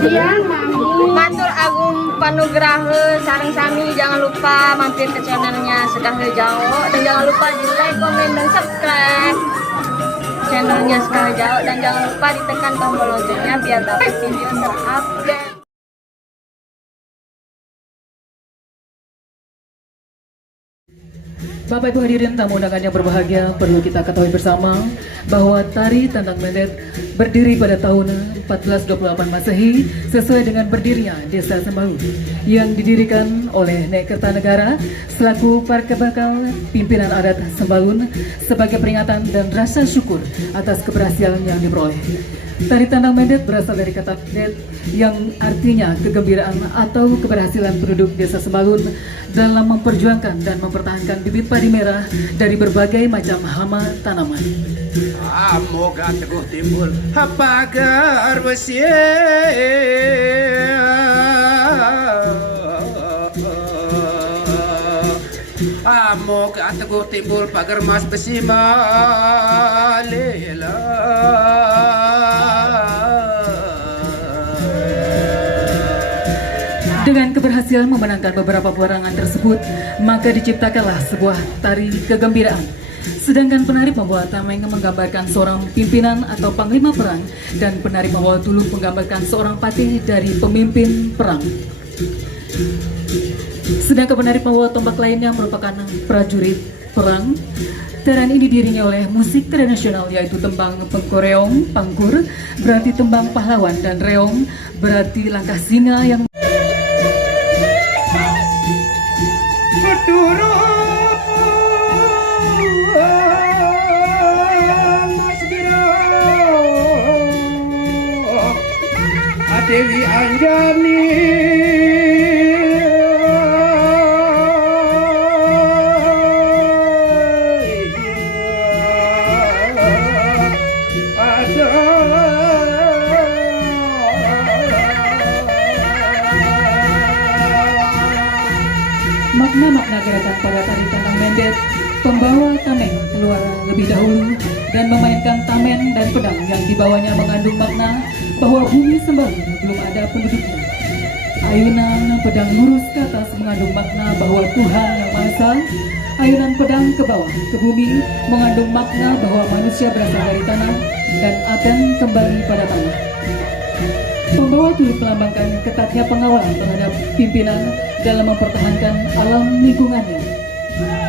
Siang, Mami. Matur Agung Panugraha sareng sami, jangan lupa mampir ke channelnya Sekaheu Jauh dan jangan lupa di like, komen, dan subscribe channelnya Sekaheu Jauh dan jangan lupa ditekan tombol loncengnya biar dapat video terupdate. Bapak Ibu hadirin tamu undangan yang berbahagia, perlu kita ketahui bersama bahwa tari Tandang Mendet berdiri pada tahun 1428 Masehi sesuai dengan berdirinya Desa Sembalu yang didirikan oleh Nek Kertanegara selaku Parkebakal pimpinan adat Sembalun sebagai peringatan dan rasa syukur atas keberhasilan yang diperoleh. Tari Tandang Mendet berasal dari kata det yang artinya kegembiraan atau keberhasilan penduduk Desa Sembalun dalam memperjuangkan dan mempertahankan bibit padi merah dari berbagai macam hama tanaman. Moga teguh timbul pagar besi, moga teguh timbul pagar mas besi malela. Dengan keberhasilan memenangkan beberapa perorangan tersebut, maka diciptakanlah sebuah tari kegembiraan. Sedangkan penari pembawa tameng menggambarkan seorang pimpinan atau panglima perang dan penari pembawa tulung menggambarkan seorang patih dari pemimpin perang. Sedangkan penari pembawa tombak lainnya merupakan prajurit perang. Tarian ini dirinya oleh musik tradisional yaitu tembang pengkoreong, pangkur berarti tembang pahlawan dan reong berarti langkah singa yang Dewi Anjani makna-makna gerakan pada tari Tandang Mendet, pembawa tameng keluar lebih dahulu dan memainkan tamen dan pedang yang dibawanya mengandung makna bahwa bumi Sembalun belum ada penduduknya. Ayunan pedang lurus ke atas mengandung makna bahwa Tuhan yang Maha Esa. Ayunan pedang ke bawah ke bumi mengandung makna bahwa manusia berasal dari tanah dan akan kembali pada tanah. Pembawa turut melambangkan ketatnya pengawalan terhadap pimpinan dalam mempertahankan alam lingkungannya.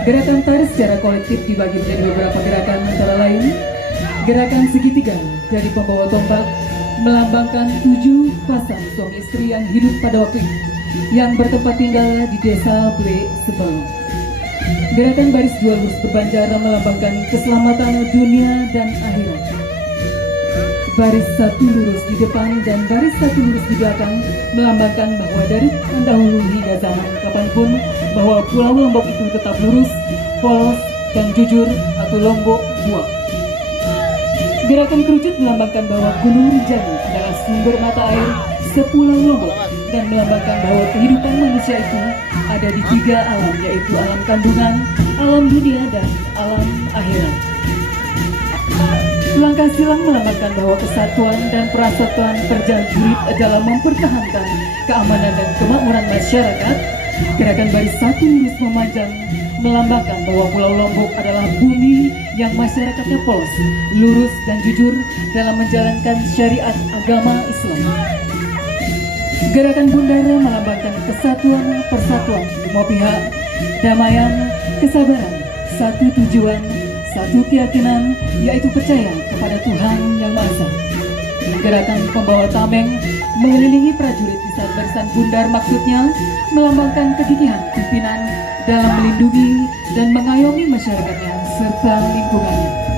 Gerakan tari secara kolektif dibagi menjadi beberapa gerakan antara lain gerakan segitiga dari pembawa tombak melambangkan 7 pasang suami istri yang hidup pada waktu itu yang bertempat tinggal di Desa Ble Sembalun. Gerakan baris 2 lurus berbanjar melambangkan keselamatan dunia dan akhirat. Baris 1 lurus di depan dan baris 1 lurus di belakang melambangkan bahwa dari dahulu hingga zaman kapanpun bahwa Pulau Lombok itu tetap lurus, polos, dan jujur atau Lombok Buak. Gerakan kerucut melambangkan bahwa Gunung Rinjani adalah sumber mata air sepulau Lombok dan melambangkan bahwa kehidupan manusia itu ada di 3 alam, yaitu alam kandungan, alam dunia, dan alam akhirat. Langkah silang melambangkan bahwa kesatuan dan persatuan prajurit dalam mempertahankan keamanan dan kemakmuran masyarakat. Gerakan baris 1 lurus memanjang melambangkan bahwa Pulau Lombok adalah bumi yang masyarakatnya polos, lurus, dan jujur dalam menjalankan syariat agama Islam. Gerakan bundar melambangkan kesatuan, persatuan semua pihak, damaian, kesabaran, satu tujuan, satu keyakinan, yaitu percaya kepada Tuhan Yang Maha Esa. Gerakan pembawa tameng mengelilingi prajurit di saat barisan bundar maksudnya melambangkan kegigihan pimpinan dalam melindungi dan mengayomi masyarakatnya serta lingkungannya.